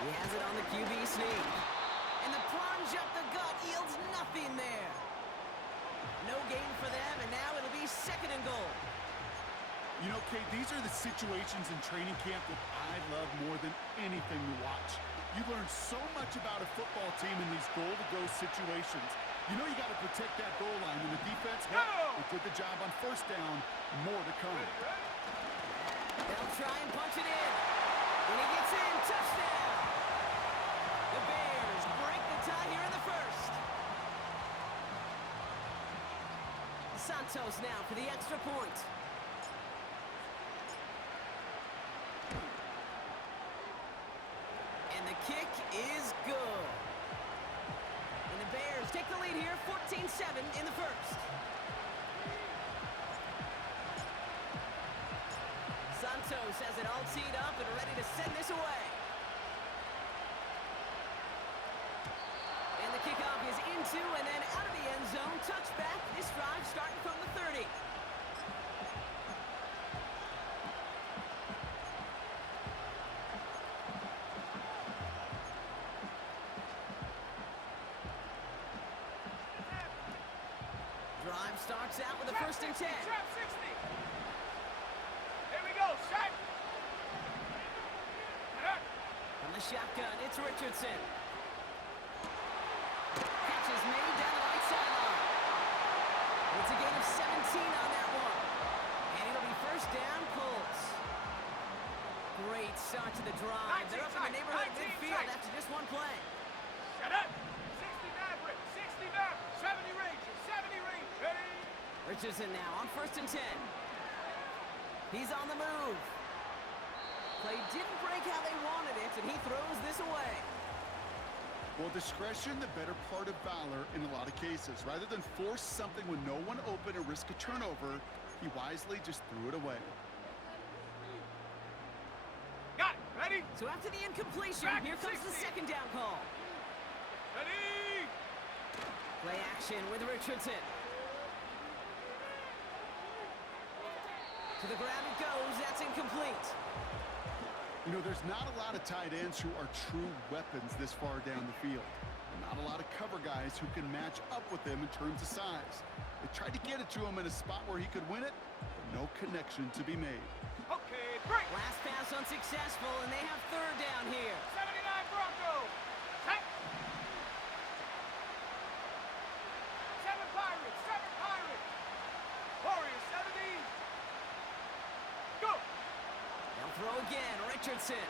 He has it on the QB sneak. And the plunge up the gut yields nothing there. No gain for them, and now it'll be 2nd and goal. You know, Kate, these are the situations in training camp that I love more than anything to watch. You learn so much about a football team in these goal-to-go situations. You know you got to protect that goal line, and the defense, well, they did the job on 1st down. More to come. They'll try and punch it in. When he gets in, touchdown! The Bears break the tie here in the 1st. Santos now for the extra point. And the kick is good. And the Bears take the lead here, 14-7 in the 1st. Santos has it all teed up and ready to send this away. And the kickoff is into and then out of the end zone. Touchback. This drive starting from the 30. Drive starts out with a 1st and 10. Trap 60. Here we go, shot. From the shotgun, it's Richardson. Catch is made down the right sideline. It's a gain of 17 on that one. And it'll be 1st down, Colts. Great start to the drive. They're up in the neighborhood of midfield after just one play. Shut up. 60 Maverick, 60 Maverick, 70 Ranger, 70 Ranger. Hey. Richardson now on 1st and 10. He's on the move. Play didn't break how they wanted it, and he throws this away. Well, discretion, the better part of valor in a lot of cases. Rather than force something when no one open and risk a turnover, he wisely just threw it away. Got it. Ready? So after the incompletion, Back here comes 60. the 2nd down call. Ready? Play action with Richardson. To the ground it goes. That's incomplete. You know, there's not a lot of tight ends who are true weapons this far down the field. Not a lot of cover guys who can match up with them in terms of size. They tried to get it to him in a spot where he could win it, but no connection to be made. Okay, break. Last pass unsuccessful, and they have 3rd down here. 79 Broncos. Check. 7 Pirates, 7 Pirates. Warriors, 70. Go. They'll throw again. Richardson.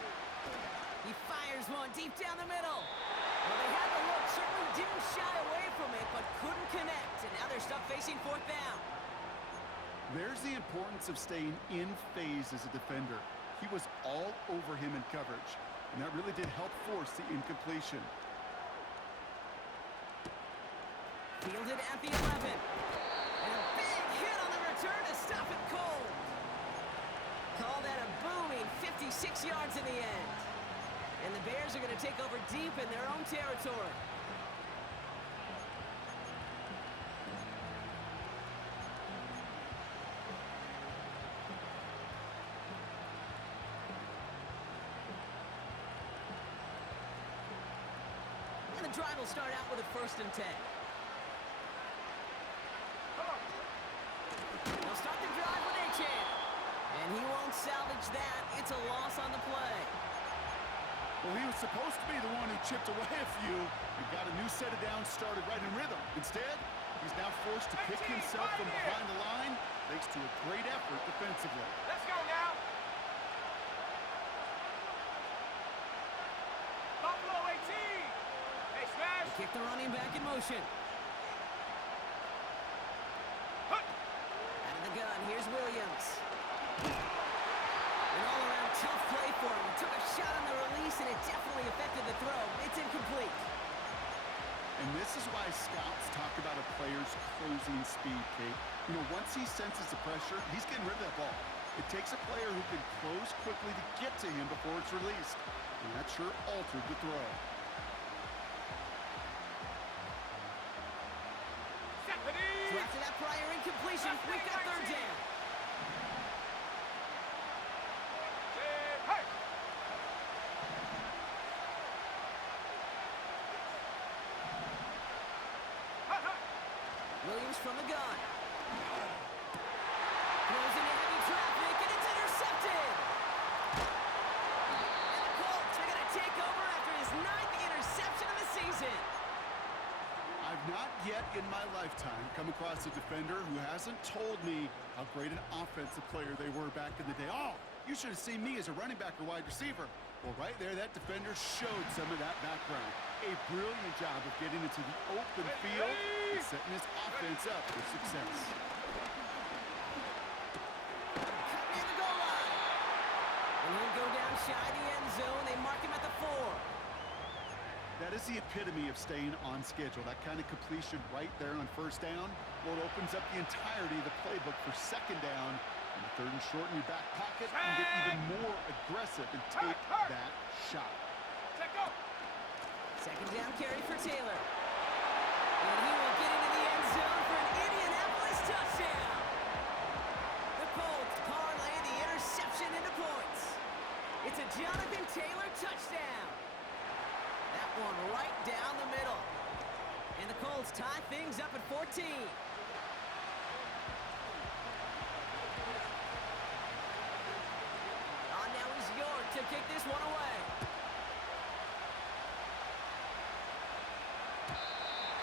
He fires one deep down the middle. Well, they had the look. Certainly didn't shy away from it, but couldn't connect. And now they're stuck facing 4th down. There's the importance of staying in phase as a defender. He was all over him in coverage, and that really did help force the incompletion. Fielded at the 11. And a big hit on the return to stop it cold. Call that a booming 56 yards in the end. And the Bears are going to take over deep in their own territory. And the drive will start out with a 1st and 10. They'll start the drive with Achane. And he won't salvage that. It's a loss on the play. Well, he was supposed to be the one who chipped away a few and got a new set of downs started right in rhythm. Instead, he's now forced to pick himself from behind the line thanks to a great effort defensively. Let's go now. Buffalo 18. Hey, smash. They kick the running back in motion. Hut. Out of the gun, here's Williams. An all-around tough play for him. He took a shot on the release, and it definitely affected the throw. It's incomplete. And this is why scouts talk about a player's closing speed, Kate. You know, once he senses the pressure, he's getting rid of that ball. It takes a player who can close quickly to get to him before it's released. And that sure altered the throw. So after that prior incompletion, we've got 3rd down. things from the gun. Throws into heavy traffic, and it's intercepted. And the Colts are going to take over after his 9th interception of the season. I've not yet in my lifetime come across a defender who hasn't told me how great an offensive player they were back in the day. Oh, you should have seen me as a running back or wide receiver. Well, right there, that defender showed some of that background. A brilliant job of getting into the open field and setting his offense up for success. Cutting in the goal line. And he'll go down shy the end zone. They mark him at the 4. That is the epitome of staying on schedule. That kind of completion right there on first down. Well, it opens up the entirety of the playbook for second down. And the 3rd and short in your back pocket, and get even more aggressive and take that shot. Second down carry for Taylor. And he will get into the end zone for an Indianapolis touchdown. The Colts parlay the interception into points. It's a Jonathan Taylor touchdown. That one right down the middle. And the Colts tie things up at 14. Now is York to kick this one away.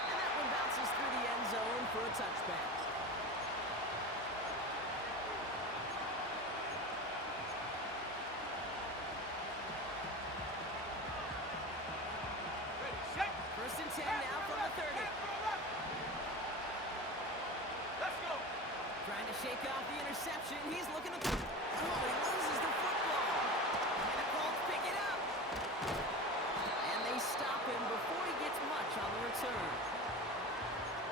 And that one bounces through the end zone for a touchback. First and 10 now from the 30. Let's go. Trying to shake off the interception. He's looking to... Oh, he loses the football. And the Colts pick it up. And they stop him before he gets much on the return.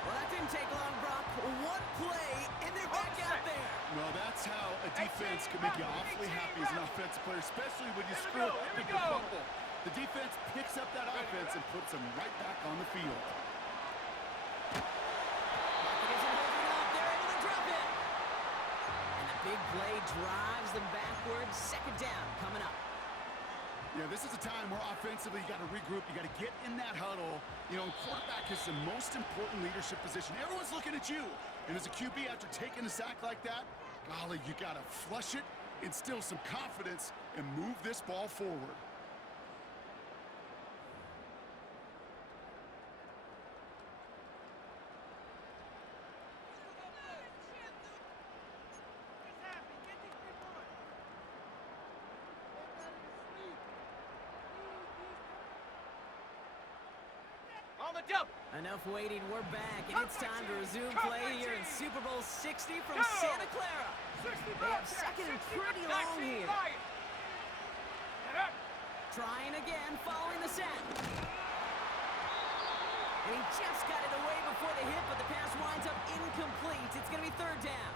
Well, that didn't take long, Brock. One play, and they're back out there. Well, that's how a defense can make you awfully happy as an offensive player, especially when you screw up a big fumble. The defense picks up that offense and puts them right back on the field. Pocket isn't holding up. They're able to drop it. And the big play drives them backwards. Second down coming up. Yeah, this is a time where offensively you got to regroup. You got to get in that huddle. You know, quarterback is the most important leadership position. Everyone's looking at you. And as a QB, after taking a sack like that, golly, you got to flush it, instill some confidence, and move this ball forward. On the double. Enough waiting, we're back, and it's time to resume play here in Super Bowl 60 from Santa Clara. They have second and pretty long here. Trying again, following the sack. And he just got it away before the hit, but the pass winds up incomplete. It's going to be third down.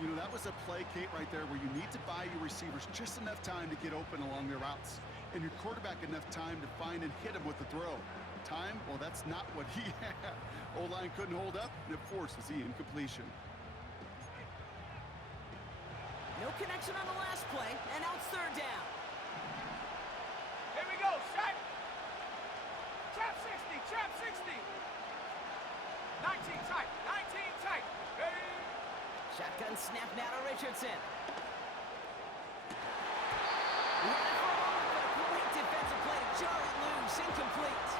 You know, that was a play, Kate, right there where you need to buy your receivers just enough time to get open along their routes. And your quarterback enough time to find and hit him with the throw. Time? Well, that's not what he had. O-line couldn't hold up, and it forces the incompletion. No connection on the last play, and now it's third down. Here we go, set. Trap 60, trap 60. 19 tight, 19 tight. Hey. Shotgun snap now to Richardson. He had it for a moment, but a great defensive play to jar it loose, incomplete.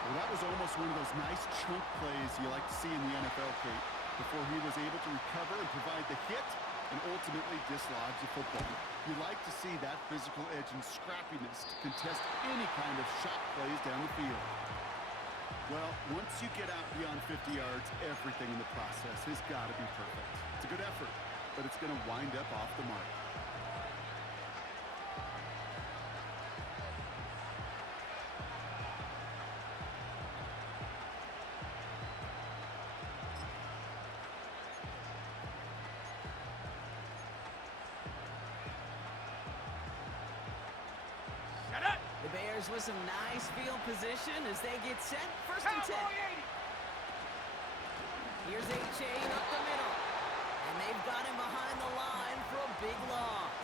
Well, that was almost one of those nice chunk plays you like to see in the NFL, Kate, before he was able to recover and provide the hit and ultimately dislodge the football. You like to see that physical edge and scrappiness to contest any kind of shot plays down the field. Well, once you get out beyond 50 yards, everything in the process has got to be perfect. It's a good effort, but it's going to wind up off the mark. The Bears with some nice field position as they get set. First and 10. Here's H.A. up the middle. And they've got him behind the line for a big loss.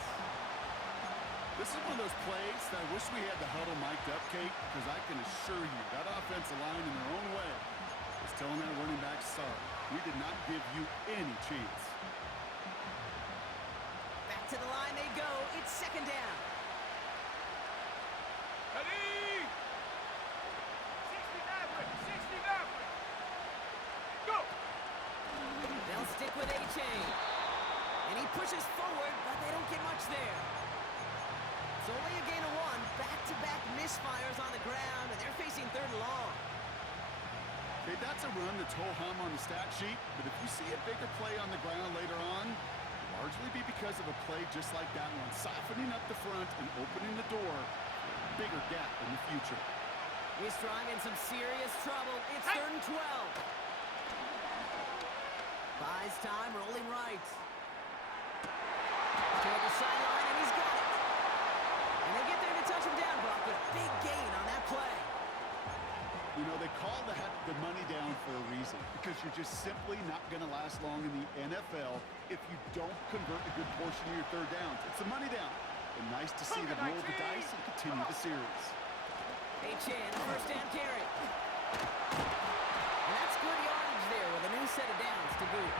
This is one of those plays that I wish we had the huddle mic'd up, Kate, because I can assure you that offensive line in their own way is Just telling that running back, sorry, we did not give you any chance. Back to the line they go. It's second down. Ready! 60 Maverick! 60 Maverick! Go! They'll stick with A-Chain. And he pushes forward, but they don't get much there. It's only a gain of 1. Back-to-back misfires on the ground, and they're facing third and long. Okay, that's a run that's ho-hum on the stat sheet, but if you see a bigger play on the ground later on, it'll largely be because of a play just like that one, softening up the front and opening the door for a bigger gap in the future. He's throwing in some serious trouble. It's third and 12. Buys time, rolling right. Toward the sideline, and he's got it. And they get there to touch him down, Brock, with a big gain on that play. You know, they call that the money down for a reason, because you're just simply not going to last long in the NFL if you don't convert a good portion of your third downs. It's a money down. And nice to see them roll the dice and continue the series. A-Chan, first down carry. And that's good yardage there with a new set of downs to boot.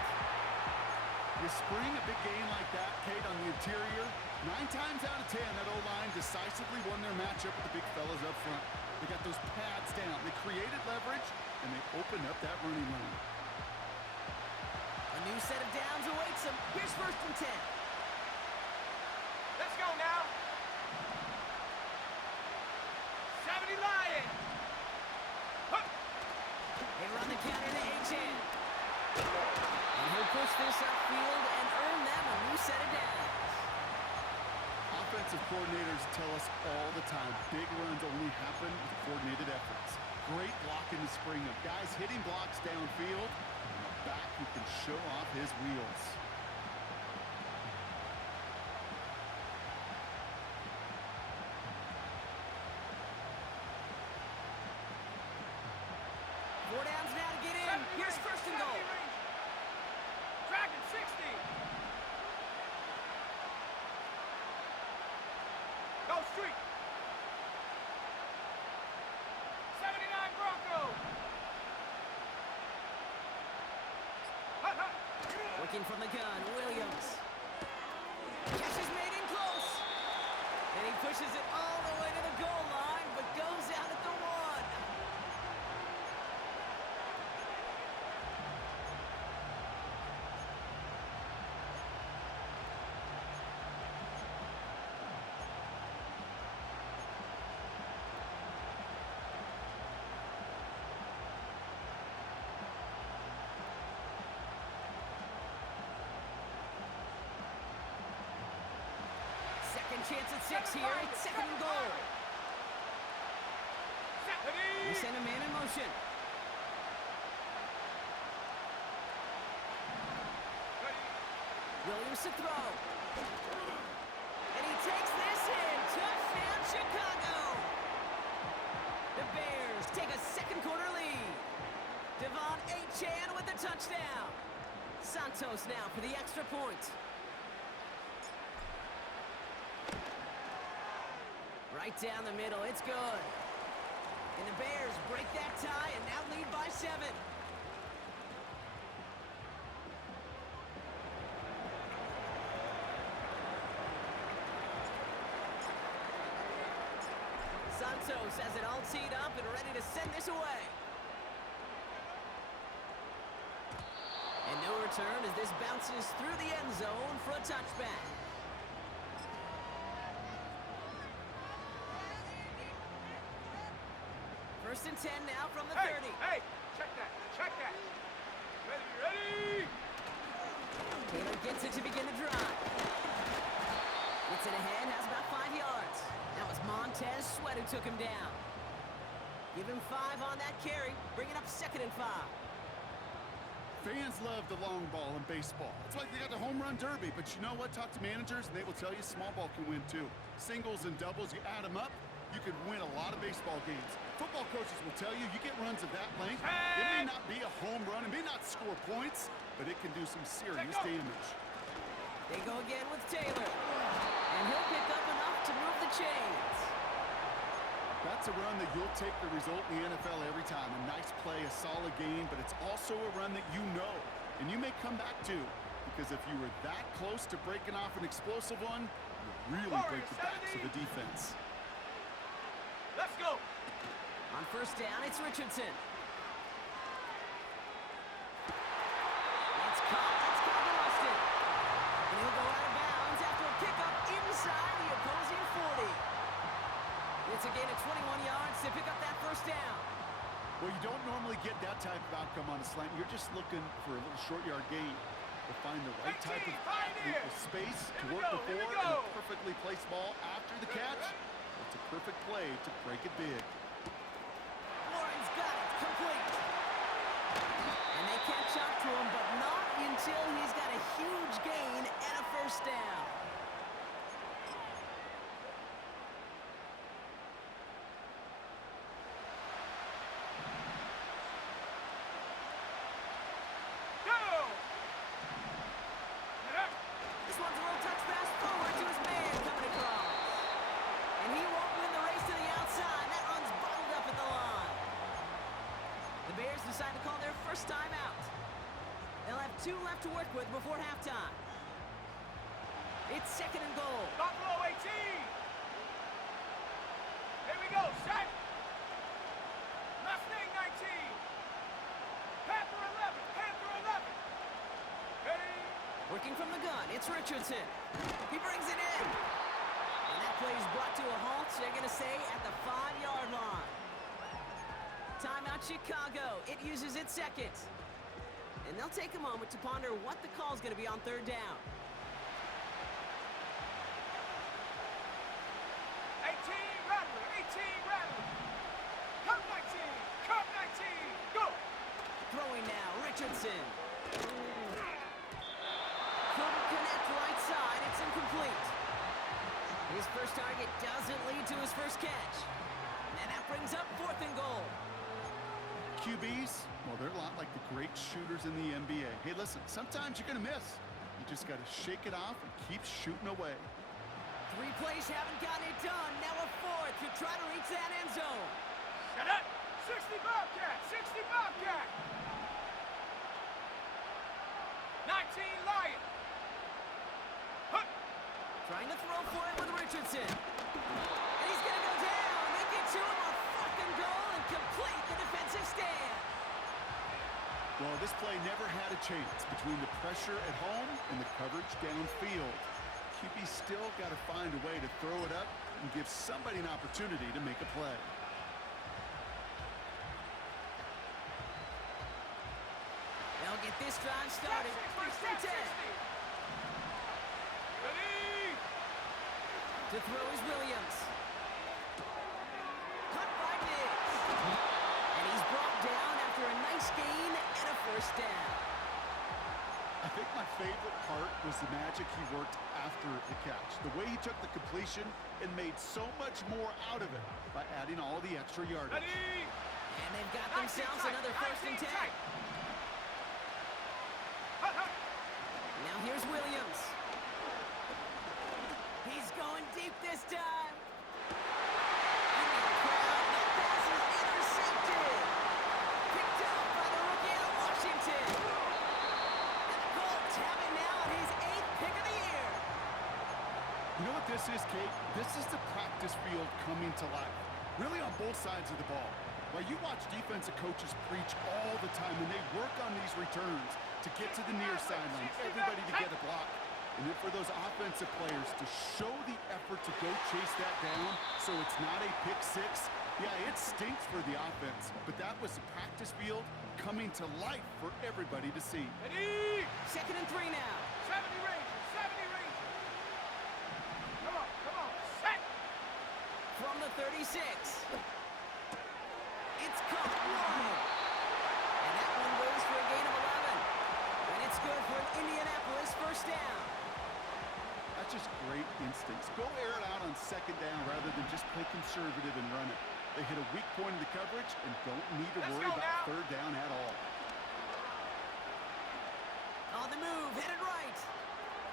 You spring a big gain like that, Kate, on the interior, 9 times out of 10, that O-line decisively won their matchup with the big fellas up front. They got those pads down. They created leverage, and they opened up that running lane. A new set of downs awaits them. Here's first and 10. Let's go now! 70 Lion! Hup! They run the counter to A-Chan. And he'll push this upfield and earn them a new set of downs. Offensive coordinators tell us all the time, big runs only happen with coordinated efforts. Great block in the spring of guys hitting blocks downfield, and a back who can show off his wheels. Four downs now to get in. Here's first and goal. Dragon 60! Go street! 79 Bronco! Hut, hut. Looking from the gun, Williams. Catch is made in close. And he pushes it all the way to the goal line, but goes out at the 1. Second chance at 6 here. It's second and goal. They send a man in motion. Williams to throw. And he takes this in. Touchdown, Chicago. The Bears take a second quarter lead. Devon A-Chan with the touchdown. Santos now for the extra point. Right down the middle, it's good. And the Bears break that tie and now lead by 7. Santos has it all teed up and ready to send this away. And no return as this bounces through the end zone for a touchback. First and 10 now from the 30. Hey, check that, check that. Ready, ready? Taylor gets it to begin the drive. Gets it ahead, has about 5 yards. That was Montez Sweat who took him down. Give him 5 on that carry, bringing up second and 5. Fans love the long ball in baseball. It's like they got the home run derby, but you know what? Talk to managers, and they will tell you small ball can win too. Singles and doubles, you add them up, you can win a lot of baseball games. Football coaches will tell you, you get runs of that length, it may not be a home run, it may not score points, but it can do some serious damage. They go again with Taylor. And he'll pick up enough to move the chains. That's a run that you'll take the result in the NFL every time. A nice play, a solid game, but it's also a run that you know, and you may come back to, because if you were that close to breaking off an explosive one, you really break the backs of the defense. Let's go. On first down, it's Richardson. It's caught. That's caught to Rustin. And he'll go out of bounds after a pickup inside the opposing 40. It's a gain of 21 yards to pick up that first down. Well, you don't normally get that type of outcome on a slant. You're just looking for a little short yard gain. To find the right type of athlete with space to work before and a perfectly placed ball after the catch. It's a perfect play to break it big. Warren's got it. Complete. And they catch up to him, but not until he's got a huge gain and a first down. This one's a little touch pass forward to his man coming across. And he won't win the race to the outside. That run's bottled up at the line. The Bears decide to call their first time out. They'll have 2 left to work with before halftime. It's second and goal. Buffalo 18. Here we go. Set. Mustang 19. Panther 11. Panther 11. Ready. Working from the gun, it's Richardson. He brings it in. And that play is brought to a halt, they're going to say, at the 5-yard line. Timeout Chicago. It uses its second. And they'll take a moment to ponder what the call is going to be on third down. 18 Rattler. 18 Rattler. Cup 19. Cup 19. Go. Throwing now, Richardson. Couldn't connect right side. It's incomplete. His first target doesn't lead to his first catch. And that brings up fourth and goal. QBs, well, they're a lot like the great shooters in the NBA. Hey, listen, sometimes you're going to miss. You just got to shake it off and keep shooting away. 3 plays haven't gotten it done. Now a fourth to try to reach that end zone. Shut up. 60 Bobcat. 60 Bobcat. 19 Lion. Hup. Trying to throw for it with Richardson. And he's going to go down. They get to him on fourth and goal and complete the defensive stand. Well, this play never had a chance between the pressure at home and the coverage downfield. QB still got to find a way to throw it up and give somebody an opportunity to make a play. They'll get this drive started. First and 10. Ready. To throw is Williams. Cut by Diggs. And he's brought down after a nice gain and a first down. I think my favorite part was the magic he worked after the catch. The way he took the completion and made so much more out of it by adding all the extra yardage. Ready. And they've got themselves another first and 10. Now here's Williams. He's going deep this time. Into the crowd. That pass is intercepted. Picked up by the rookie out of Washington. And the Colts have it now at his 8th pick of the year. You know what this is, Kate? This is the practice field coming to life. Really on both sides of the ball. While you watch defensive coaches preach all the time when they work on these returns to get to the near sideline, everybody to get a block. And then for those offensive players to show the effort to go chase that down so it's not a pick six. Yeah, it stinks for the offense, but that was the practice field coming to life for everybody to see. Ready. Second and 3 now. 70 Rangers. 70 Rangers. Come on. Come on. Set. From the 36. It's caught wide. And that one goes for a gain of 11. And it's good for an Indianapolis first down. That's just great instincts. Go air it out on second down rather than just play conservative and run it. They hit a weak point in the coverage and don't need to worry about third down at all. On the move, headed right.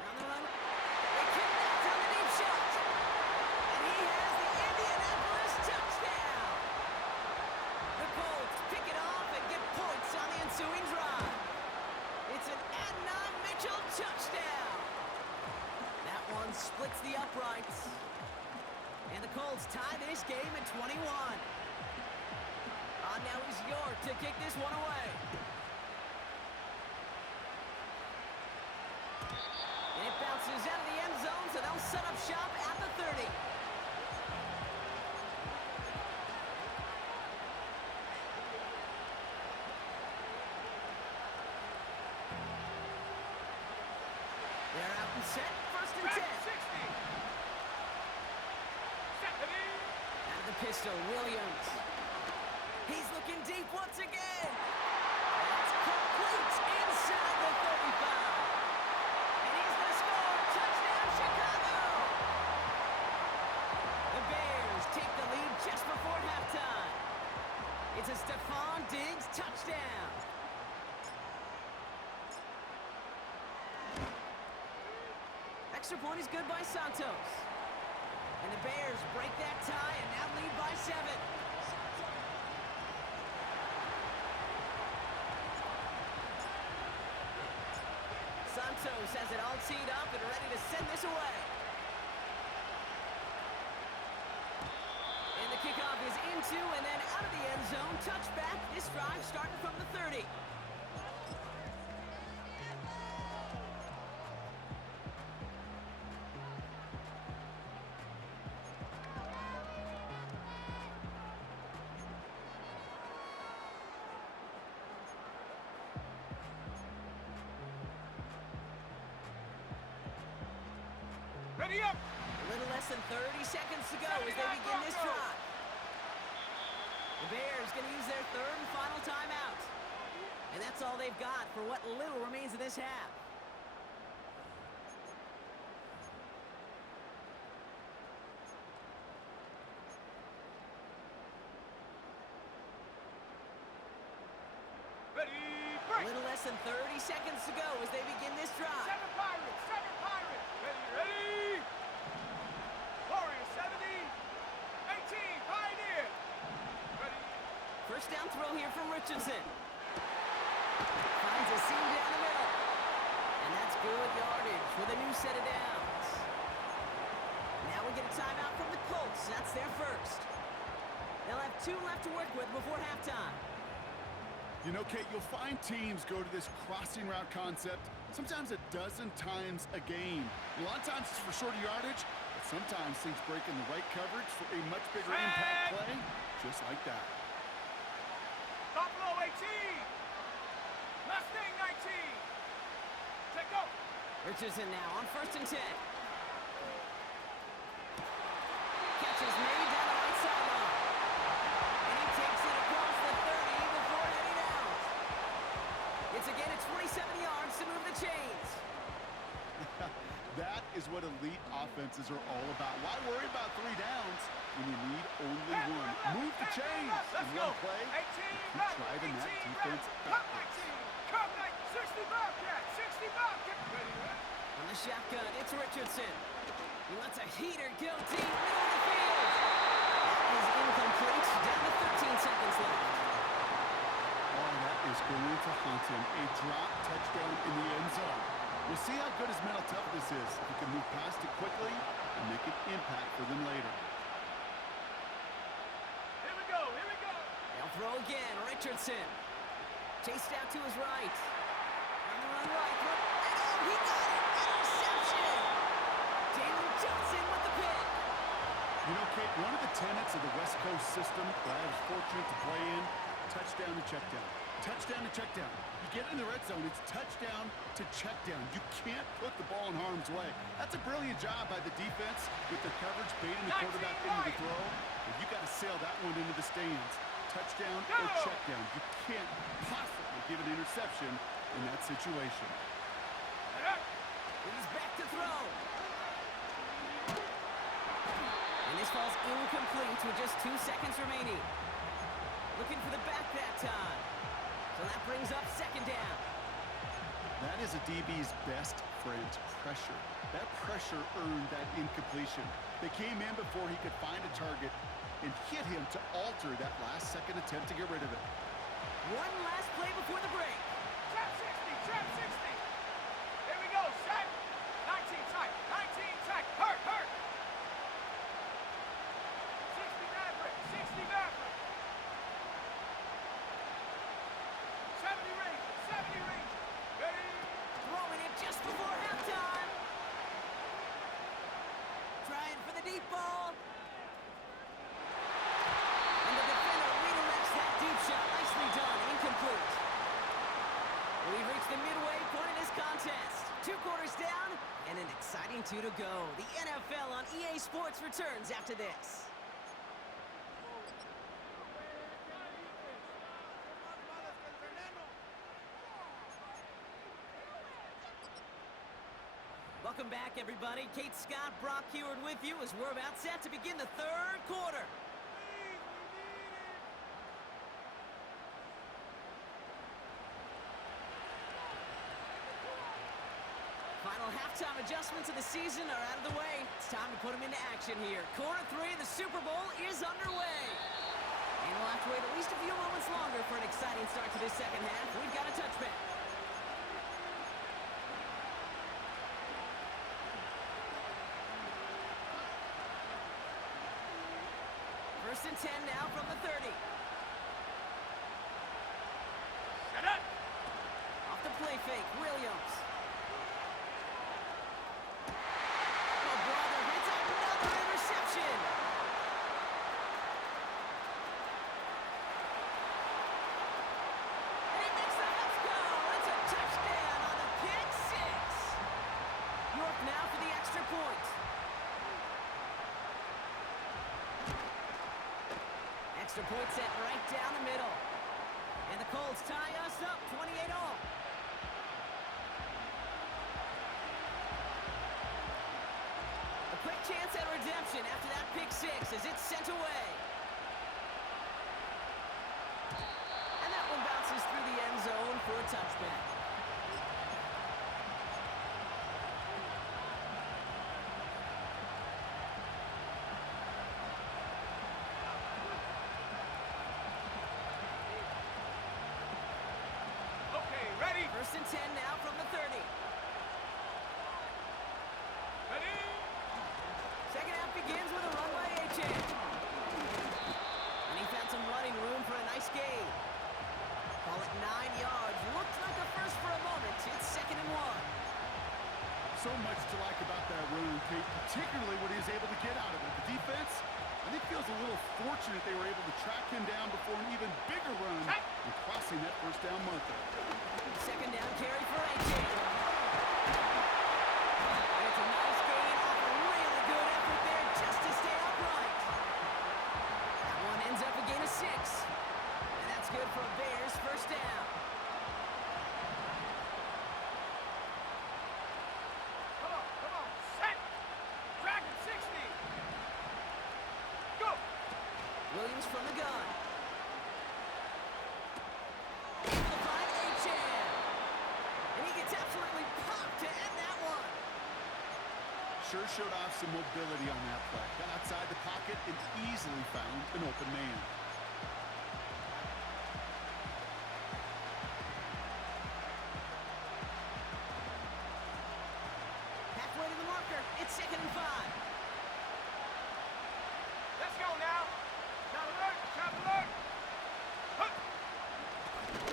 On the run. They kick that down the deep shot. And he has the Indianapolis touchdown. splits the uprights. And the Colts tie this game at 21. On now is York to kick this one away. And it bounces out of the end zone, so they'll set up shop at the 30. They're out and set, first and 10. 60. Set the knee. Out of the pistol, Williams. He's looking deep once again. That's complete inside the 35. And he's going to score. Touchdown, Chicago. The Bears take the lead just before halftime. It's a Stephon Diggs touchdown. Extra point is good by Santos. And the Bears break that tie and now lead by 7. Santos has it all teed up and ready to send this away. And the kickoff is into and then out of the end zone. Touchback. This drive starting from the 30. Ready up. A little less than 30 seconds to go as they begin this drive. The Bears going to use their third and final timeout. And that's all they've got for what little remains of this half. Ready, A break. little less than 30 seconds to go as they begin this drive. 7 Pirates, 7 Pirates. Ready, ready. Warriors 70. 18, Pioneer. Ready. First down throw here from Richardson. Finds a seam down the middle. And that's good yardage with a new set of downs. Now we get a timeout from the Colts. That's their first. They'll have 2 left to work with before halftime. You know, Kate, you'll find teams go to this crossing route concept sometimes a dozen times a game. A lot of times it's for shorter yardage, but sometimes things break in the right coverage for a much bigger impact play, just like that. Buffalo 18. Mustang 19. Take go. Richardson now on first and 10. Catch is made down the right sideline. And he takes it across the 30 before heading out. It's a gain of 27 yards to move the chains. That is what elite offenses are all about. Why worry about 3 downs when you need only one? Move the chains in one play and keep driving that defense backwards. Come 60 Bobcat, 60 Bobcat. Ready, ready. On the shotgun, it's Richardson. He wants a heater go deep, middle of the field. That is incomplete. Down to 13 seconds left. Oh, that is going to haunt him. A drop touchdown in the end zone. We'll see how good his mental toughness is. If he can move past it quickly and make an impact for them later. Here we go, here we go. They'll throw again. Richardson. Chased out to his right. On the run right. And oh, he got it. Interception. Jalen Johnson with the pick. You know, Kate, one of the tenets of the West Coast system that I was fortunate to play in, touchdown to check down. Touchdown to check down. You get in the red zone, it's touchdown to check down. You can't put the ball in harm's way. That's a brilliant job by the defense with the coverage baiting the quarterback into the throw. But you got to sail that one into the stands. Touchdown or check down. You can't possibly give an interception in that situation. He's back to throw. And this falls incomplete with just 2 seconds remaining. Looking for the back that time. So that brings up second down. That is a DB's best friend, pressure. That pressure earned that incompletion. They came in before he could find a target and hit him to alter that last-second attempt to get rid of it. One last play before the break. Trap 60, trap 60. Here we go, set. 19 tight, 19 tight, hurt. first down, and an exciting 2 to go. The NFL on EA Sports returns after this. Welcome back, everybody. Kate Scott, Brock Heward with you as we're about set to begin the third quarter. Final halftime adjustments of the season are out of the way. It's time to put them into action here. Quarter 3 of the Super Bowl is underway. And we'll have to wait at least a few moments longer for an exciting start to this second half. We've got a touchback. First and 10 now from the 30. Set up. Off the play fake, Williams. Oh, brother, it's another interception. And he makes the let's go. It's a touchdown on the pick six. York now for the extra point. Extra point set right down the middle. And the Colts tie us up 28-all. A quick chance at redemption after that pick six as it's sent away. And that one bounces through the end zone for a touchback. Okay, ready. First and 10 now from the 30. Ready. Second half begins with a run by A-Chain. And he found some running room for a nice gain. Call it 9 yards. Looked like a first for a moment. It's 2nd and 1. So much to like about that run, Kate, particularly what he was able to get out of it. The defense, I think, feels a little fortunate they were able to track him down before an even bigger run and crossing that first down marker. Second down carry for A-Chain. And it's a nice gain off a really good effort there just to stay upright. That one ends up a gain of 6. And that's good for a Bears first down. Come on. Set. Dragon 60. Go. Williams from the gun. Able to find A-Chan. And he gets absolutely popped to end that one. Sure showed off some mobility on that play. Got outside the pocket and easily found an open man. Halfway to the marker. It's 2nd and 5. Let's go now. Shot alert. Shot alert. Hup.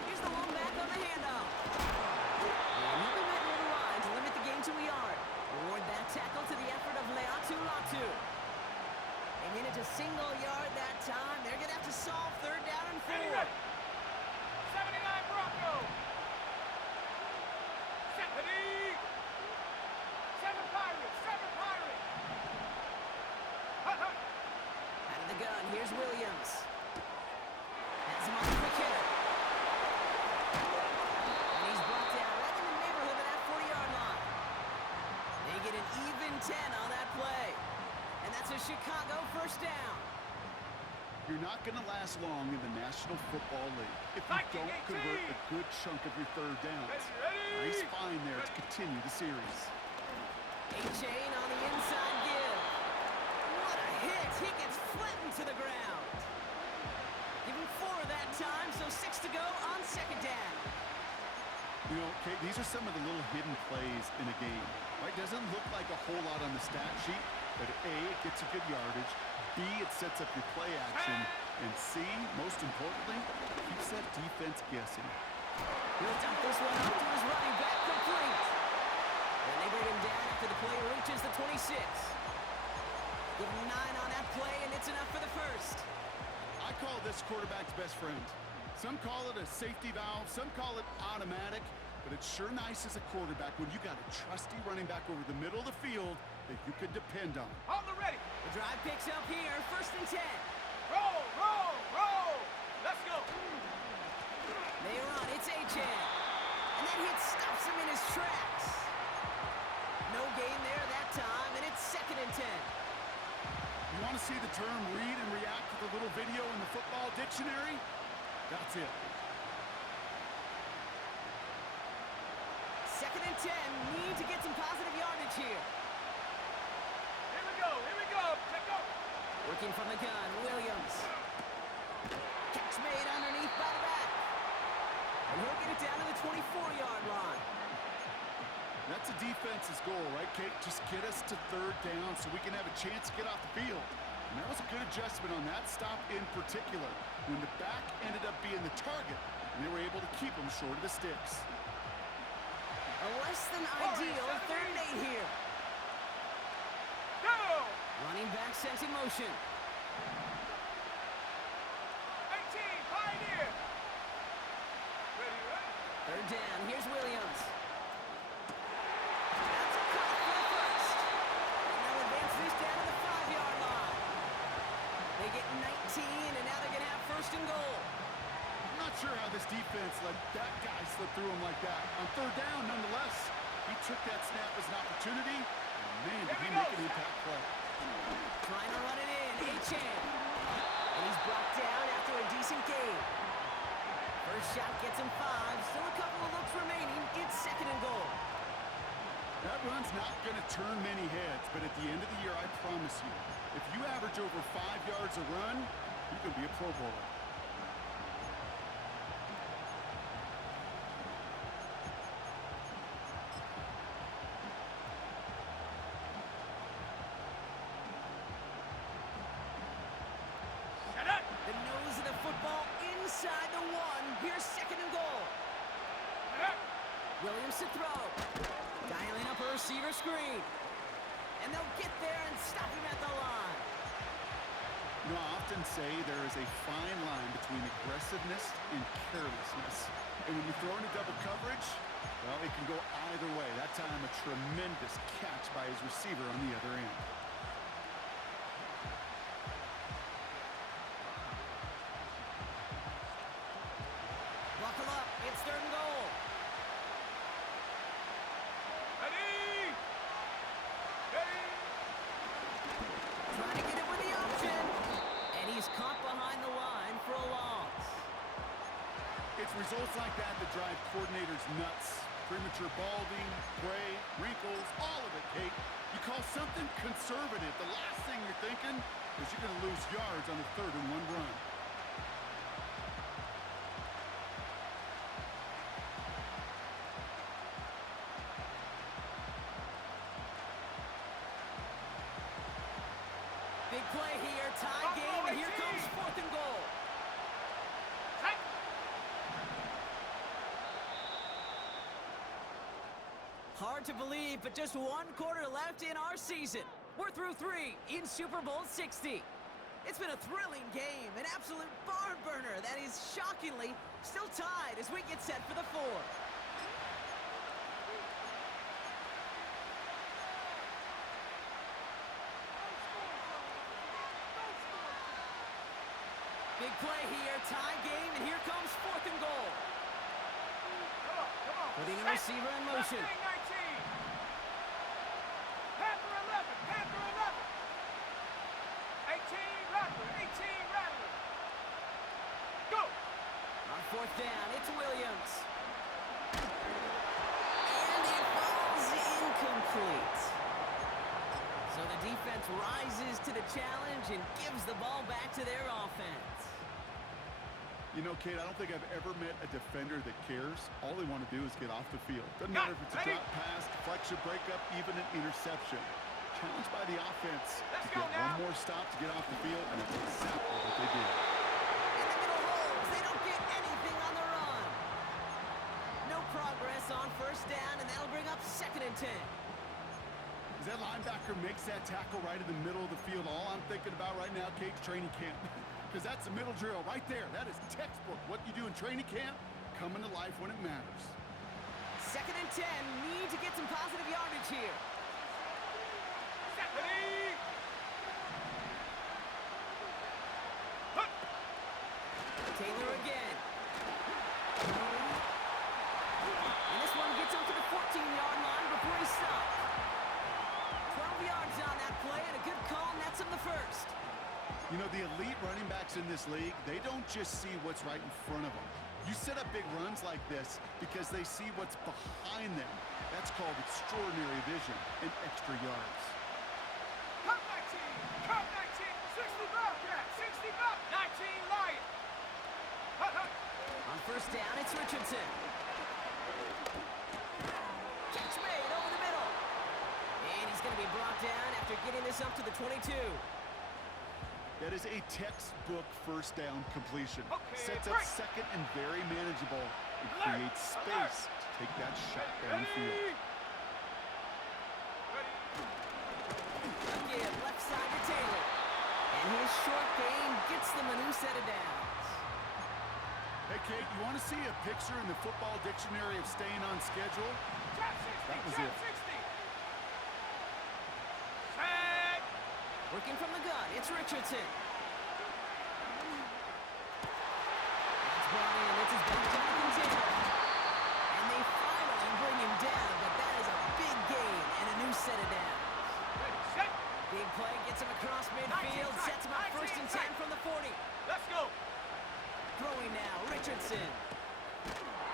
Here's the lone back on the handoff. And he'll be met near the line to limit the gain to a yard. Award that tackle to the effort of Leatu Latu. They manage a single yard that time. They're going to have to solve 3rd down and 4. Ready. 79 Bronco. Set. Ready. 7 Pirates. 7 Pirates. Hut, hut. Out of the gun, here's Williams. Has him on the quick hitter. And he's brought down right in the neighborhood of that 40-yard line. They get an even 10 on that play. And that's a Chicago first down. You're not going to last long in the National Football League if you Viking don't convert a good chunk of your 3rd downs. Ready. Nice find there to continue the series. A-Chain on the inside give. What a hit. He gets flattened to the ground. Give him 4 that time, so 6 to go on 2nd down. You know, Kate, these are some of the little hidden plays in a game. Right? Doesn't look like a whole lot on the stat sheet, but A, it gets you good yardage. B, it sets up your play action. And C, most importantly, keeps that defense guessing. He'll dump this one off to his running back, complete. And they bring him down after the play reaches the 26. Give him 9 on that play, and it's enough for the first. I call this quarterback's best friend. Some call it a safety valve, some call it automatic, but but it's sure nice as a quarterback when you got a trusty running back over the middle of the field that you could depend on. On the ready. The drive picks up here, 1st and 10. Roll, roll, roll. Let's go. They run, it's H.N. And that hit stops him in his tracks. No gain there that time, and it's 2nd and 10. You want to see the term read and react with a little video in the football dictionary? That's it. 2nd and 10, need to get some positive yardage here. Here we go, here we go. Check go. Working from the gun, Williams. Catch made underneath by the back. And he'll get it down to the 24-yard line. That's a defense's goal, right, Kate? Just get us to 3rd down so we can have a chance to get off the field. And that was a good adjustment on that stop in particular, when the back ended up being the target, and they were able to keep him short of the sticks. A less than ideal 3rd and 8 here. Go. Running back sent in motion. 18, Pioneer. Ready, ready. 3rd down, here's Williams. That's a cut for the first. And they'll advance this down to the 5-yard line. They get 19, and now they're going to have 1st and goal. I'm not sure how this defense let that guy slip through him like that. On 3rd down, nonetheless, he took that snap as an opportunity, and man, did he make an impact play. Trying to run it in, H.N. And he's brought down after a decent gain. First shot gets him 5. Still a couple of looks remaining. It's 2nd and goal. That run's not going to turn many heads, but at the end of the year, I promise you, if you average over 5 yards a run, you can be a Pro Bowler. Shut up. The nose of the football inside the 1. Here's 2nd and goal. Shut up. Williams to throw. Dialing up a receiver screen. And they'll get there and stop him at the line. You know, I often say there is a fine line between aggressiveness and carelessness. And when you throw into double coverage, well, it can go either way. That time, a tremendous catch by his receiver on the other end. Buckle up. It's 3rd and goal. Ready. Ready. Trying to get it with the option. And he's caught behind the line for a loss. It's results like that that drive coordinators nuts. Premature balding, gray, wrinkles, all of it, Kate. You call something conservative. The last thing you're thinking is you're going to lose yards on the 3rd and 1 run. Big play here. Tie game. And here comes 4th and goal. Tight. Hard to believe, but just 1 quarter left in our season. We're through 3 in Super Bowl 60. It's been a thrilling game, an absolute barn burner that is shockingly still tied as we get set for the 4th. Big play here, tie game, and here comes 4th and goal. Come on, come on. Putting the Set. receiver in motion. 19. Panther 11, Panther 11. 18, Rattler, 18, Rattler. Go. On 4th down, it's Williams. And it falls incomplete. So the defense rises to the challenge and gives the ball back to their offense. You know, Kate, I don't think I've ever met a defender that cares. All they want to do is get off the field. Doesn't matter if it's a drop pass, deflection, breakup, even an interception. Challenged by the offense Let's to go get now. one more stop to get off the field, and it's exactly what they did. In the middle holes, they don't get anything on the run. No progress on 1st down, and that'll bring up 2nd and 10. As that linebacker makes that tackle right in the middle of the field, all I'm thinking about right now, Kate's training camp. Because that's the middle drill right there. That is textbook. What you do in training camp, coming to life when it matters. Second and 10. Need to get some positive yardage here. Ready. Hup. Taylor again. And this one gets up to the 14-yard line before he's stopped. 12 yards on that play, and a good call nets him the first. You know, the elite running backs in this league, they don't just see what's right in front of them. You set up big runs like this because they see what's behind them. That's called extraordinary vision and extra yards. Come 19. Come 19. 60 Bobcat. 60 Bob. 19 Lion. Hut, hut. On first down, it's Richardson. Catch made over the middle. And he's going to be brought down after getting this up to the 22. That is a textbook first down completion. Okay, Sets up break. second and very manageable. It creates space to take that shot downfield. Ready. Again, left side to Taylor. And his short gain gets them a new set of downs. Hey, Kate, you want to see a picture in the football dictionary of staying on schedule? Trap 60. That was Trap it. 60. Set. Working from the gun, it's Richardson. It's brought in, it's his back to the contender. And they finally bring him down, but that is a big gain and a new set of downs. Ready. Set. Big play gets him across midfield, sets him up first and 10 from the 40. Let's go. Throwing now, Richardson.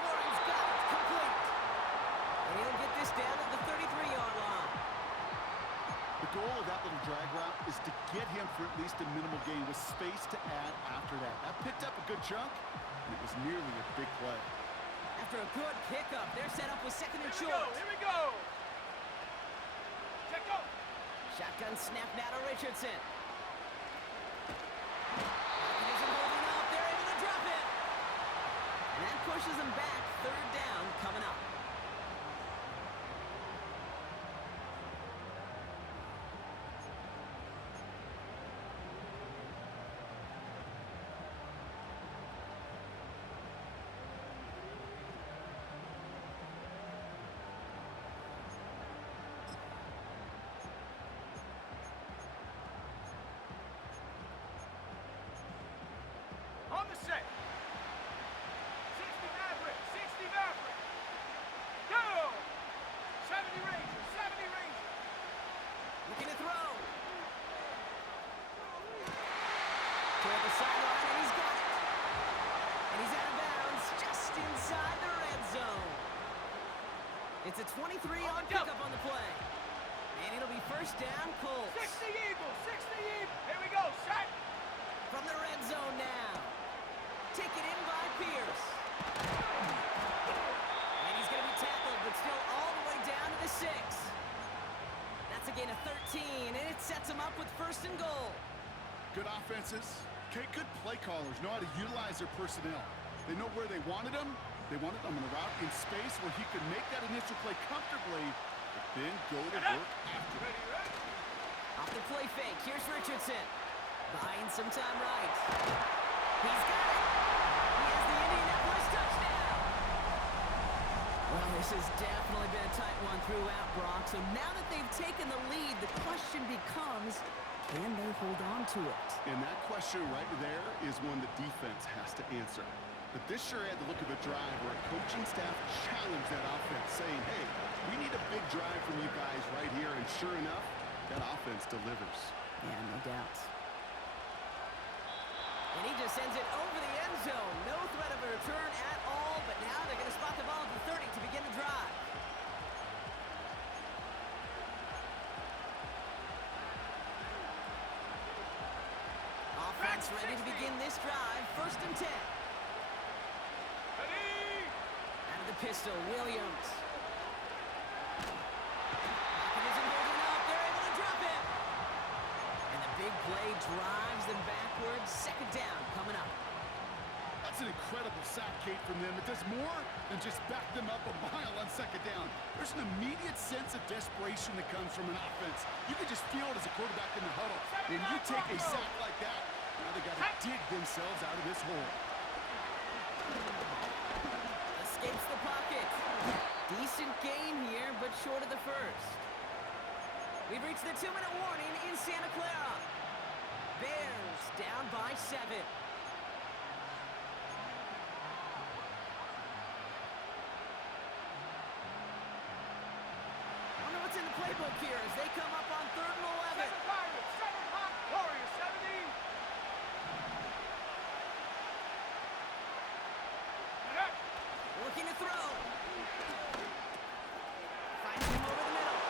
Warren's got it, complete. And he'll get this down at the 33-yard line. The goal of that little drag route is to get him for at least a minimal gain with space to add after that. That picked up a good chunk, and it was nearly a big play. After a good pickup, they're set up with second and Here we short. go. Here we go. Check go. Shotgun snap now to Richardson. He isn't holding up. They're able to drop it. And that pushes them back. Third down coming up. On the set. 60 Maverick. 60 Maverick. Go. 70 Ranger. 70 Ranger. Looking to throw. Toward the sideline, and he's got it. And he's out of bounds just inside the red zone. It's a 23-yard pickup on the play. And it'll be first down, Colts. 60 Eagles. 60 Eagles. Here we go. Set. From the red zone now. Taken in by Pierce. And he's going to be tackled, but still all the way down to the 6. That's a gain of 13, and it sets him up with first and goal. Good offenses. Okay, good play callers know how to utilize their personnel. They know where they wanted him. They wanted him on a route in space where he could make that initial play comfortably, but then go to work after it. Ready, ready. Off the play fake, here's Richardson. Buying some time right. He's got it. He has the Indianapolis touchdown. Well, this has definitely been a tight one throughout, Brock. So now that they've taken the lead, the question becomes, can they hold on to it? And that question right there is one the defense has to answer. But this sure had the look of a drive where a coaching staff challenged that offense, saying, hey, we need a big drive from you guys right here. And sure enough, that offense delivers. Yeah, no doubt. And he just sends it over the end zone. No threat of a return at all, but now they're going to spot the ball at the 30 to begin the drive. Offense ready to begin this drive. First and 10. Ready. Out of the pistol, Williams. Pocket isn't holding up. They're able to drop it. And the big play drives them backwards. Second down coming up. That's an incredible sack, Kate, from them. It does more than just back them up a mile on second down. There's an immediate sense of desperation that comes from an offense. You can just feel it as a quarterback in the huddle. When you take a sack like that, now they got to dig themselves out of this hole. Escapes the pocket. Decent game here, but short of the first. We've reached the 2-minute warning in Santa Clara. Bears down by 7. Wonder what's in the playbook here as they come up on 3rd and 11. 7 Pirates, 7 Hot Warriors, 70. Looking to throw. Finds him over the middle.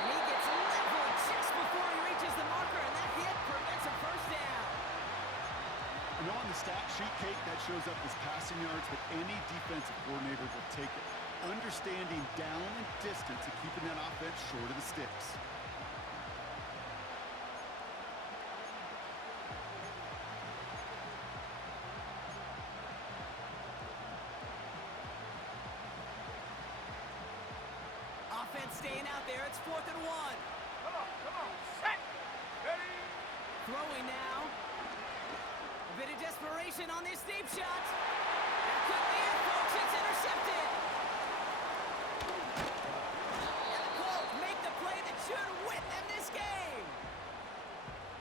And he gets leveled just before he reaches the marker, and that hit prevents a first down. You know, on the stat sheet, Kate, that shows up as passing yards, but any defensive coordinator will take it. Understanding down and distance and keeping that offense short of the sticks. Offense staying out there. It's 4th and 1. Come on, set, ready. Throwing now. A bit of desperation on this deep shot. That could be it, folks. It's intercepted. And the Colts make the play that should win them this game.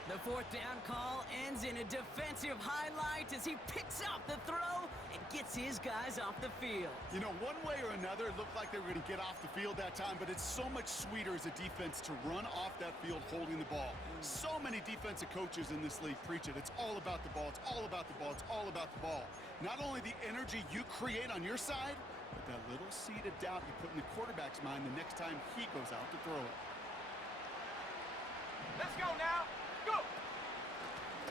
The 4th down call ends in a defensive highlight as he picks up the throw and gets his guys off the field. You know, one way or another, it looked like they were going to get off the field that time, but it's so much sweeter as a defense to run off that field holding the ball. So many defensive coaches in this league preach it. It's all about the ball. It's all about the ball. It's all about the ball. Not only the energy you create on your side, but that little seed of doubt you put in the quarterback's mind the next time he goes out to throw it. Let's go now. Go.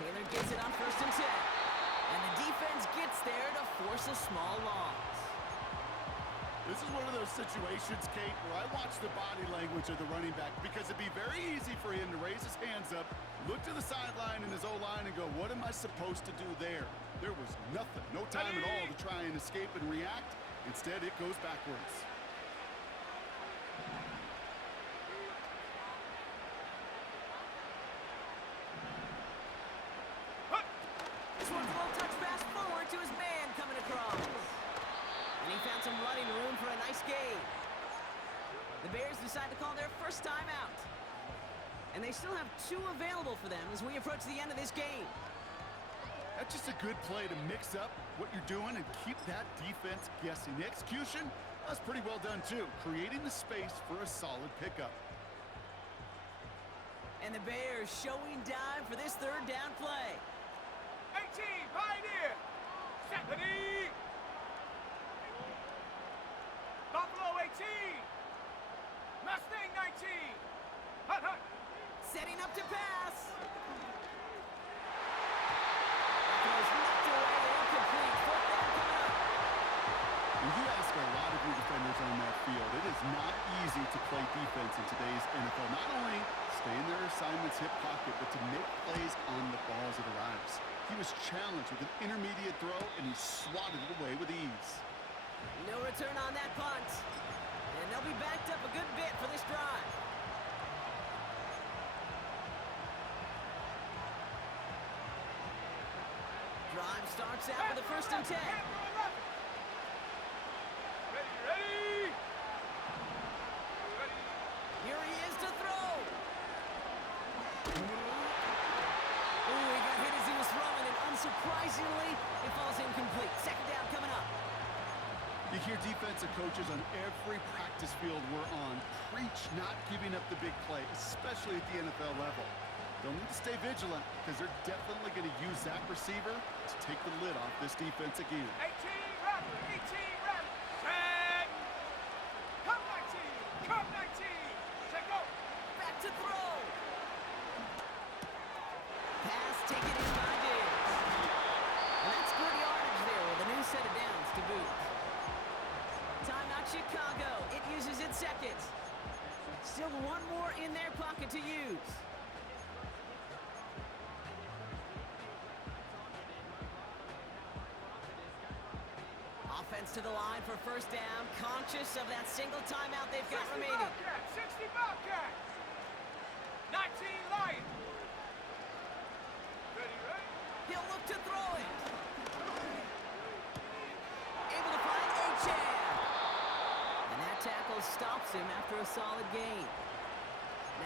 Taylor gets it on 1st and 10. And the defense gets there to force a small loss. This is one of those situations, Kate, where I watch the body language of the running back because it'd be very easy for him to raise his hands up, look to the sideline in his O-line and go, what am I supposed to do there? There was nothing, no time at all to try and escape and react. Instead, it goes backwards. This one's a little touch pass forward to his man coming across. And he found some running room for a nice gain. The Bears decide to call their first timeout. And they still have 2 available for them as we approach the end of this game. That's just a good play to mix up what you're doing and keep that defense guessing. The execution, that's pretty well done too, creating the space for a solid pickup. And the Bears showing dive for this 3rd down play. 18, Pioneer. Set, ready. Buffalo 18. Mustang 19. Hut, hut. Setting up to pass. Throws knocked away, incomplete. 4th down coming up. When you ask a lot of your defenders on that field, it is not easy to play defense in today's NFL. Not only stay in their assignment's hip pocket, but to make plays on the ball as it arrives. He was challenged with an intermediate throw, and he swatted it away with ease. No return on that punt. And they'll be backed up a good bit for this drive. Drive starts out with a 1st and 10. Ready, ready. Ready. Here he is to throw. Ooh, he got hit as he was throwing, and unsurprisingly, it falls incomplete. 2nd down coming up. You hear defensive coaches on every practice field we're on preach not giving up the big play, especially at the NFL level. They'll need to stay vigilant because they're definitely going to use that receiver to take the lid off this defense again. 18 Rattler, 18 Rattler. Set. Come 19, come 19. Set, go. Back to throw. Pass taken in by Diggs. And that's good yardage there with a new set of downs to boot. Timeout Chicago. It uses its 2nd. Still 1 more in their pocket to use. Offense to the line for 1st down. Conscious of that single timeout they've got 60 remaining. Bobcat, 60 Bobcat. 19 Lion. Ready, ready. He'll look to throw it. Able to find Achan. walks him after a solid gain.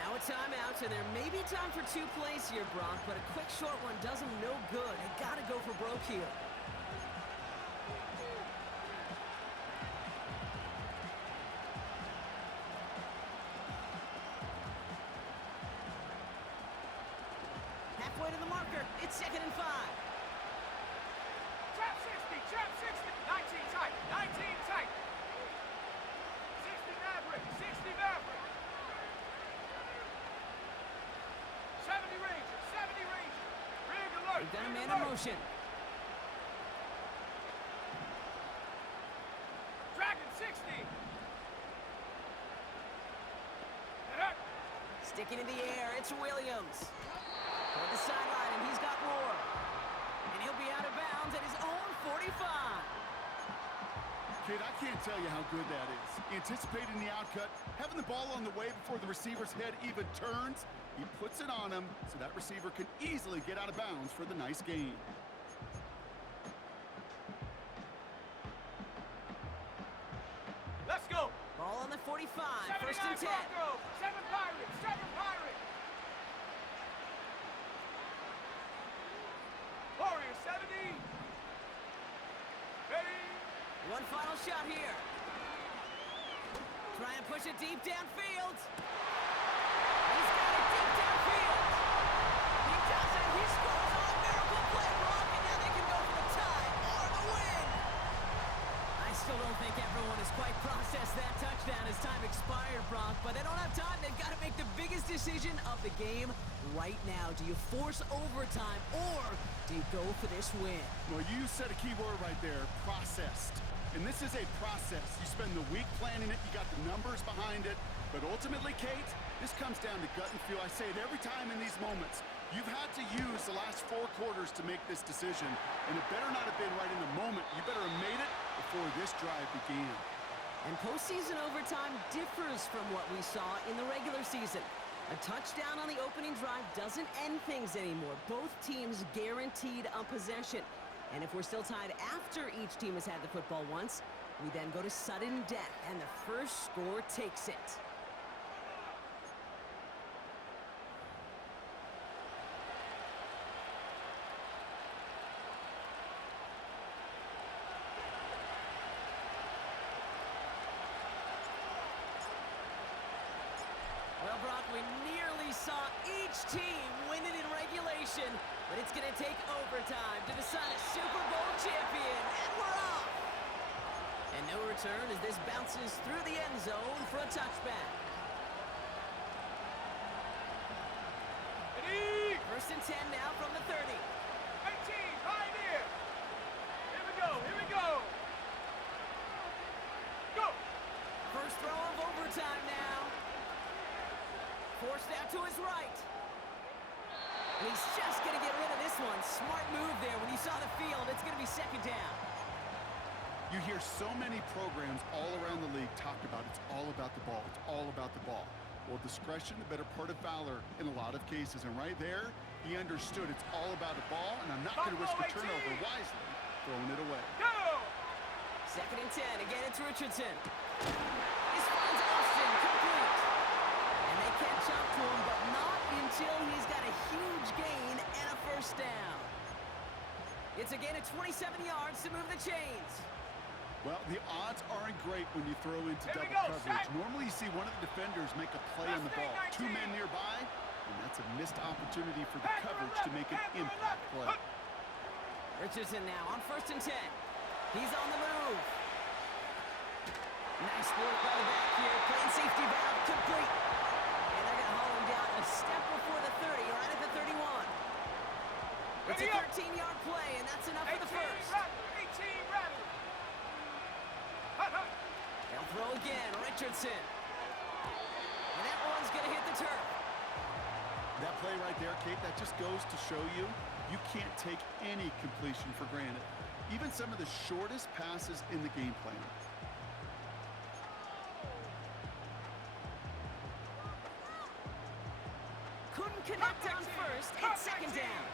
Now a timeout, and there may be time for 2 plays here, Brock, but a quick short one does him no good. They got to go for broke here. Halfway to the marker. It's 2nd and 5. Trap 60, trap 60. 19 tight, 19 tight. 60 Maverick, 60 Maverick. 70 Ranger, 70 Ranger. Rig alert. They've got a rig man in alert. motion. Dragon 60. Sticking in the air, it's Williams. Toward the sideline, and he's got more. And he'll be out of bounds at his own 45. Kid, I can't tell you how good that is. Anticipating the outcut, having the ball on the way before the receiver's head even turns, he puts it on him so that receiver can easily get out of bounds for the nice gain. Let's go. Ball on the 45, 1st 79 and 10. Bronco, 7 Pirates, 7 Pirates. Warrior 70. Ready. One final shot here. Try and push it deep downfield. He's got it deep downfield. He does it. He scores on a miracle play, Brock, and now they can go for the tie or the win. I still don't think everyone has quite processed that touchdown as time expired, Brock, but they don't have time. They've got to make the biggest decision of the game right now. Do you force overtime or do you go for this win? Well, you said a key word right there, processed. And this is a process. You spend the week planning it, you got the numbers behind it, but ultimately, Kate, this comes down to gut and feel. I say it every time in these moments. You've had to use the last 4 quarters to make this decision, and it better not have been right in the moment. You better have made it before this drive began. And postseason overtime differs from what we saw in the regular season. A touchdown on the opening drive doesn't end things anymore. Both teams guaranteed a possession. And if we're still tied after each team has had the football once, we then go to sudden death, and the first score takes it. Well, Brock, we nearly saw each team win it in regulation, but it's going to take overtime to decide a Super Bowl champion, and we're off! And no return as this bounces through the end zone for a touchback. Ready. 1st and 10 now from the 30. 18, Pioneer. Here we go, here we go. Go. First throw of overtime now. Forced out to his right. And he's just going to get rid of this one. Smart move there. When you saw the field, it's going to be 2nd down. You hear so many programs all around the league talk about it's all about the ball. It's all about the ball. Well, discretion, the better part of valor in a lot of cases. And right there, he understood it's all about the ball, and I'm not going to risk a turnover wisely, throwing it away. Go. 2nd and 10. Again, it's Richardson. This finds Austin complete. And they catch up to him, but not until he's got a huge gain and a 1st down. It's a gain of 27 yards to move the chains. Well, the odds aren't great when you throw into Here we double go, coverage. set. Normally you see one of the defenders make a play on the ball. 2 men nearby, and that's a missed opportunity for the coverage to make an impact play. Richardson now on 1st and 10. He's on the move. Nice work by the back here. Playing safety valve complete. And they're going to haul him down a step before the 30, right at the 31. It's a 13-yard play, and that's enough for the 1st. 18 rattle. They'll throw again, Richardson. And that one's going to hit the turf. That play right there, Kate, that just goes to show you, you can't take any completion for granted. Even some of the shortest passes in the game plan. Couldn't connect on 1st. It's 2nd down.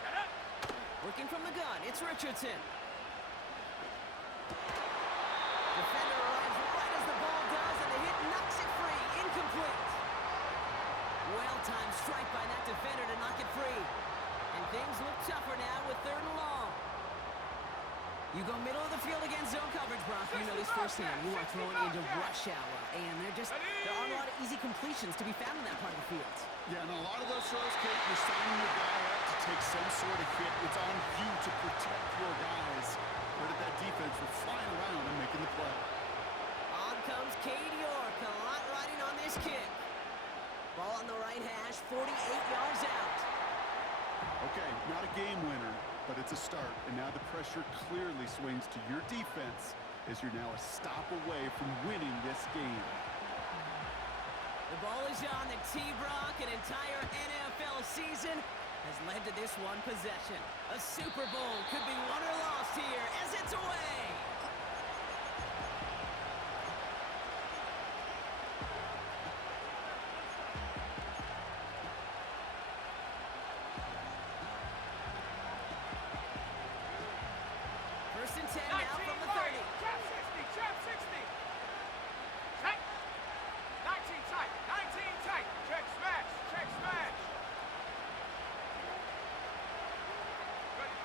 Shut up. Working from the gun, it's Richardson. Defender arrives defender to knock it free. And things look tougher now with 3rd and long. You go middle of the field against zone coverage, Brock. You know this firsthand. You are throwing into rush hour, and there aren't a lot of easy completions to be found in that part of the field. Yeah, and a lot of those throws, Kate, you're signing your guy up to take some sort of hit. It's on you to protect your guys. Where did that defense for flying around and making the play? On comes Cade York. A lot riding on this kick. Ball on the right hash, 48 yards out. Okay, not a game winner, but it's a start. And now the pressure clearly swings to your defense as you're now a stop away from winning this game. The ball is on the tee, Brock. An entire NFL season has led to this one possession. A Super Bowl could be won or lost here as it's away. First and 10 now from the 30. Trap 60, trap 60. Tight. 19 tight, 19 tight. Check smash, check smash. Ready.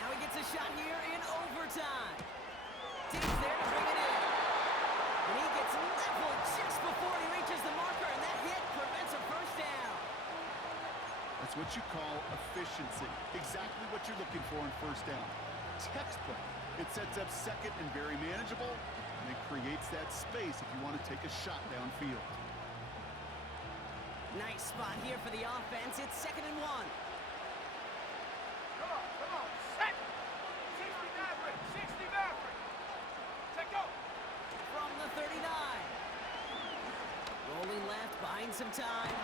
Now he gets a shot here in overtime. Deep there to bring it in. And he gets leveled just before he reaches the marker, and that hit prevents a first down. That's what you call efficiency. Exactly what you're looking for in first down. Textbook. It sets up second and very manageable, and it creates that space if you want to take a shot downfield. Nice spot here for the offense. It's 2nd and 1. Come on, set. 60 Maverick, 60 Maverick. Take go. From the 39. Rolling left, buying some time.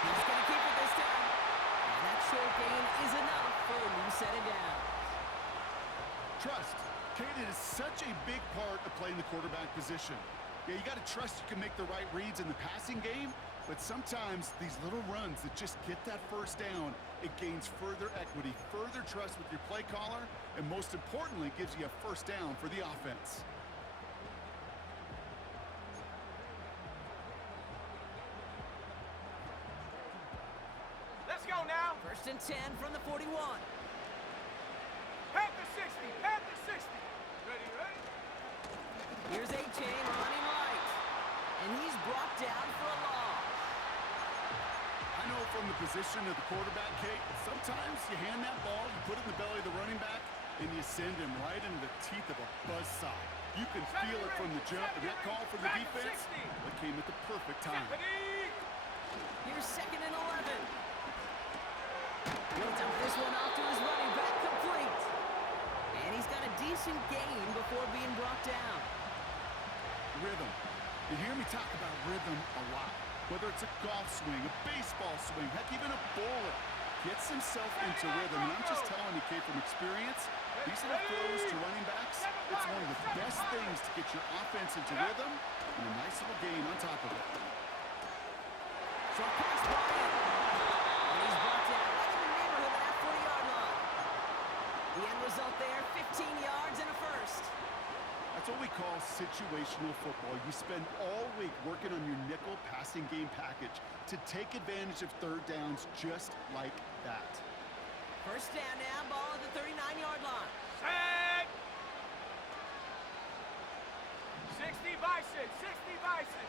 He's going to keep it this time. And that short gain is enough for a new set of downs. Trust. Kate, it is such a big part of playing the quarterback position. Yeah, you got to trust you can make the right reads in the passing game, but sometimes these little runs that just get that first down, it gains further equity, further trust with your play caller, and most importantly, gives you a first down for the offense. Let's go now. First and 10 from the 41. Panther 60, Panther 60. Ready, ready. Here's A-Chain running right. And he's brought down for a loss. I know from the position of the quarterback, Kate, sometimes you hand that ball, you put it in the belly of the running back, and you send him right into the teeth of a buzzsaw. You can feel it from the jump, and that call from the defense, that came at the perfect time. Here's 2nd and 11. He'll dump this one off to his running back, complete. And he's got a decent gain before being brought down. Rhythm. You hear me talk about rhythm a lot. Whether it's a golf swing, a baseball swing, heck, even a bowler gets himself into rhythm. And I'm just telling you, Kate, from experience, these little throws to running backs, it's one of the best things to get your offense into rhythm and a nice little gain on top of it. Short pass ball in. And he's brought down right in the neighborhood of that 40-yard line. The end result there, 15 yards and a first. That's what we call situational football. You spend all week working on your nickel passing game package to take advantage of third downs just like that. First down now, ball at the 39-yard line. Set. 60 Bison, 60 Bison.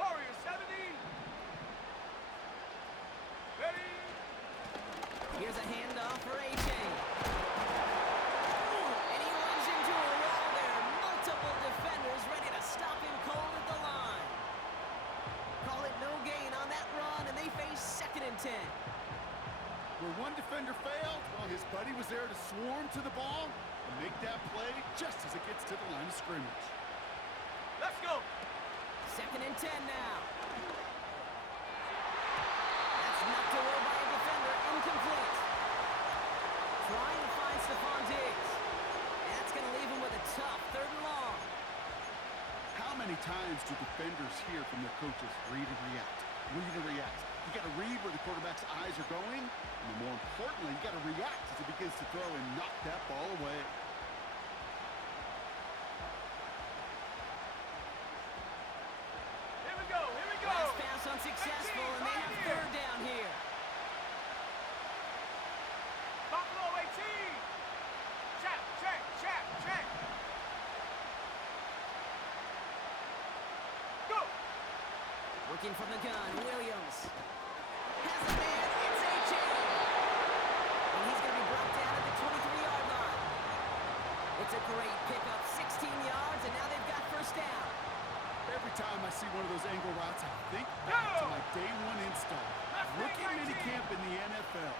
Warrior 70. Ready. Here's a handoff for A-Chain. And he runs into a wall there. Multiple defenders ready to stop him cold at the line. Call it no gain on that run, and they face 2nd and 10. Where one defender failed, well, his buddy was there to swarm to the ball and make that play just as it gets to the line of scrimmage. Let's go. 2nd and 10 now. That's knocked away by a defender, incomplete. Trying to find Stephon Diggs. And that's going to leave him with a tough 3rd and long. How many times do defenders hear from their coaches, read and react, read and react? You got to read where the quarterback's eyes are going, and more importantly, you got to react as he begins to throw and knock that ball away. Here we go, here we go. Last pass unsuccessful, and they have 3rd down here. Looking from the gun, Williams. Has a man, it's A.J. And he's going to be brought down at the 23-yard line. It's a great pickup, 16 yards, and now they've got first down. Every time I see one of those angle routes, I think back to my day one install. Rookie minicamp in the NFL.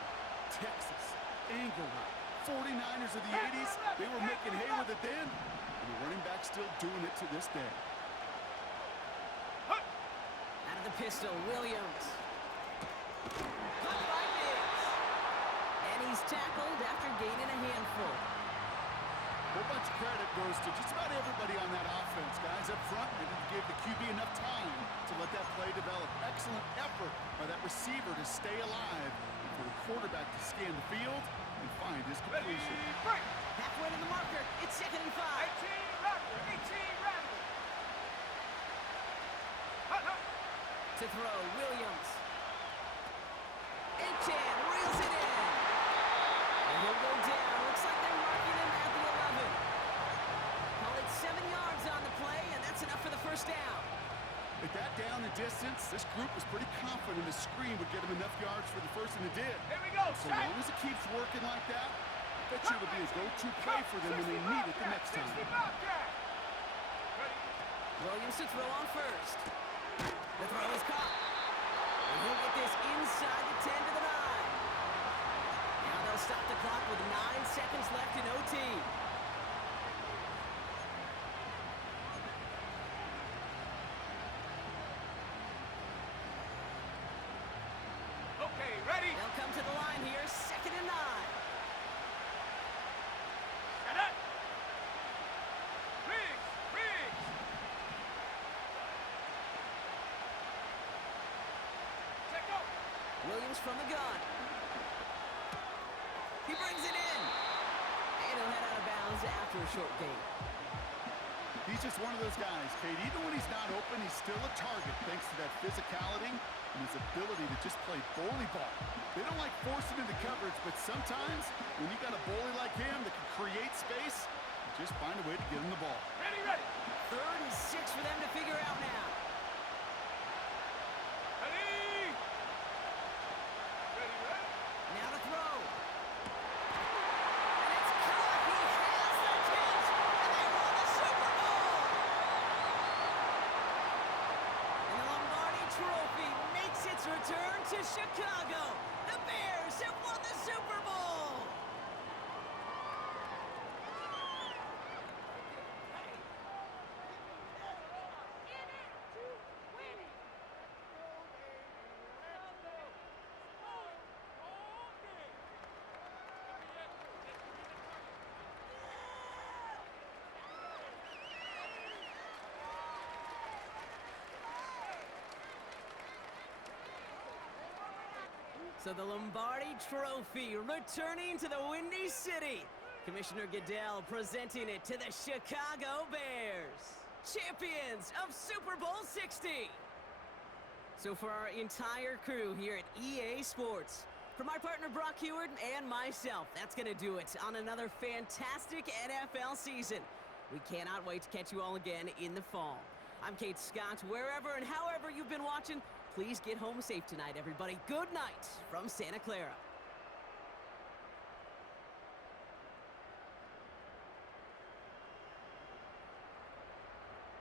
Texas, angle route. 49ers of the 80s, they were making hay with it then, and the running back's still doing it to this day. Out of the pistol, Williams. Caught by Diggs. And he's tackled after gaining a handful. A whole bunch of credit goes to just about everybody on that offense. Guys up front, they didn't give the QB enough time to let that play develop. Excellent effort by that receiver to stay alive and for the quarterback to scan the field and find his completion. Halfway to the marker, it's 2nd and 5. 18 Raptor. To throw, Williams. Achan reels it in. And he'll go down. Looks like they're marking him at the 11. Call it 7 yards on the play, and that's enough for the first down. At that down and distance, this group was pretty confident the screen would get him enough yards for the first, and it did. Here we go, So long as it keeps working like that, I bet you it'll be a go-to play for them when they need it the next time. Williams to throw on first. The throw is caught. And he'll get this inside the 10 to the 9. Now they'll stop the clock with 9 seconds left in OT. Okay, ready? They'll come to the line here, 2nd and 9. Shut up! Riggs! Check up! Williams from the gun. He brings it in. And he'll head out of bounds after a short gain. He's just one of those guys, Kate. Even when he's not open, he's still a target thanks to that physicality and his ability to just play bully ball. They don't like forcing into coverage, but sometimes when you got a bully like him that can create space, you just find a way to get him the ball. Ready? 3rd and 6 for them to figure out now. Ready? Now to throw. And it's caught. He has the catch. And they won the Super Bowl. And the Lombardi Trophy makes its return to Chicago. The Bears have won the Super Bowl. So the Lombardi Trophy returning to the Windy City. Commissioner Goodell presenting it to the Chicago Bears, champions of Super Bowl 60. So for our entire crew here at EA Sports, for my partner Brock Heward and myself, that's going to do it on another fantastic NFL season. We cannot wait to catch you all again in the fall. I'm Kate Scott. Wherever and however you've been watching, please get home safe tonight, everybody. Good night from Santa Clara.